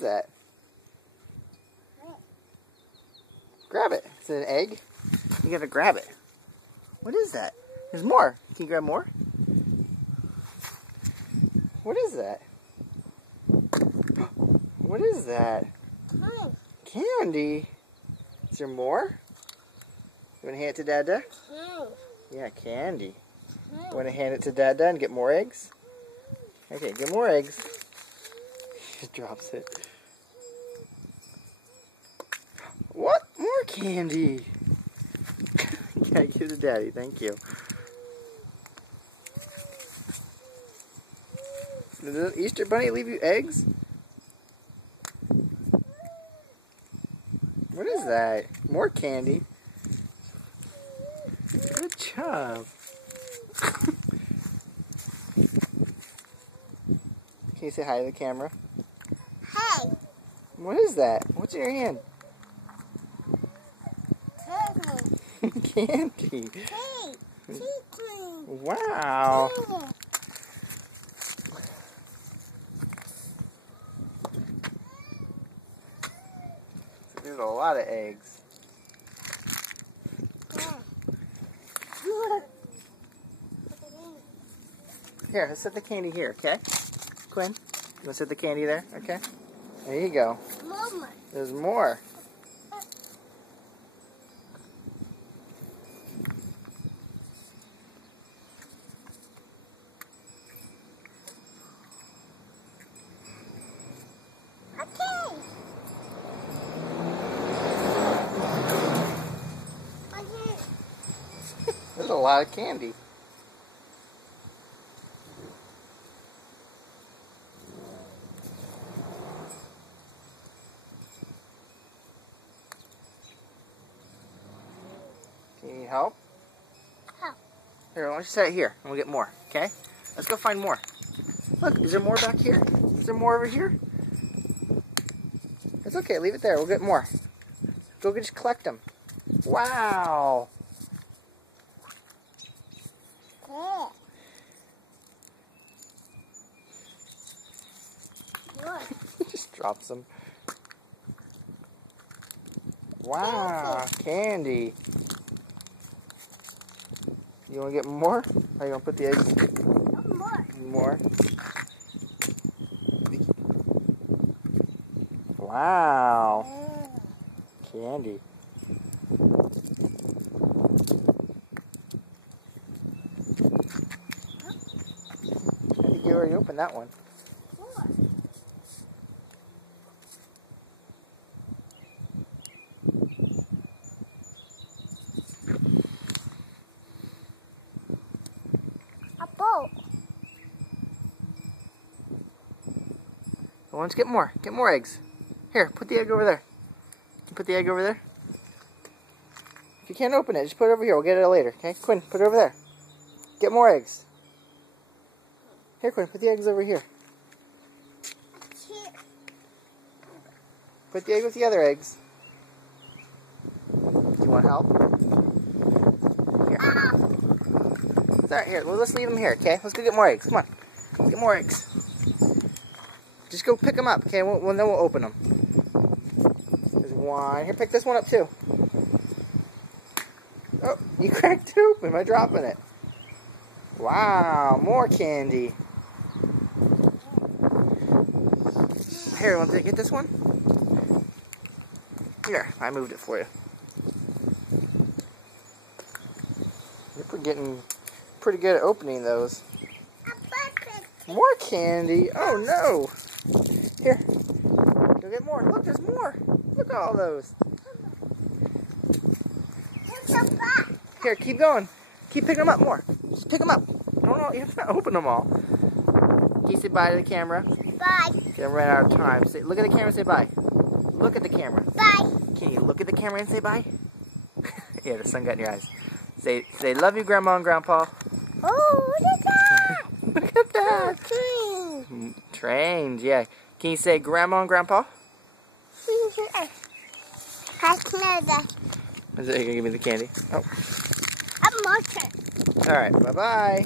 is that? Grab it. Is it an egg? You gotta grab it. What is that? There's more. Can you grab more? What is that? What is that? Candy. Is there more? You want to hand it to Dada? Yeah, candy. You want to hand it to Dada and get more eggs? Okay, get more eggs. He just drops it. What? More candy. Yeah, give it to Daddy. Thank you. Did the Easter Bunny leave you eggs? What is that? More candy. Good job. Can you say hi to the camera? Hey. What is that? What's in your hand? Candy. Wow. There's a lot of eggs. Here, let's set the candy here, okay? Quinn, you want to set the candy there, okay? There you go. Mama. There's more. There's a lot of candy. Do you need help? Help. Here, why don't you set it here and we'll get more, okay? Let's go find more. Look, is there more back here? Is there more over here? It's okay, leave it there. We'll get more. Go just collect them. Wow. Just drops them. Wow, candy. You want to get more? Are you going to put the eggs? More. Wow. Candy. I think you already opened that one. Well, let's get more. Get more eggs. Here, put the egg over there. Put the egg over there. If you can't open it, just put it over here. We'll get it later. Okay, Quinn, put it over there. Get more eggs. Here, Quinn, put the eggs over here. Put the egg with the other eggs. Do you want help? Here. Sorry, here. Well, let's leave them here, okay? Let's go get more eggs. Come on. Get more eggs. Just go pick them up, okay? Then we'll open them. There's one. Here, pick this one up, too. Oh, you cracked it open by dropping it. Wow, more candy. Here, want to get this one? Here, I moved it for you. You're getting pretty good at opening those. More candy. Oh, no. Here, go get more. Look, there's more. Look at all those. Here, keep going. Keep picking them up more. Just pick them up. No, you have to open them all. Can you say bye to the camera? Bye. Okay, I'm running out of time. Look at the camera and say bye. Look at the camera. Bye. Can you look at the camera and say bye? Yeah, the sun got in your eyes. Say, love you, Grandma and Grandpa. Oh, look at that. Look at that. Train. Trains, yeah. Can you say Grandma and Grandpa? Hi, Canada. Is it, you gonna give me the candy? Oh. I'm watching. All right, bye-bye.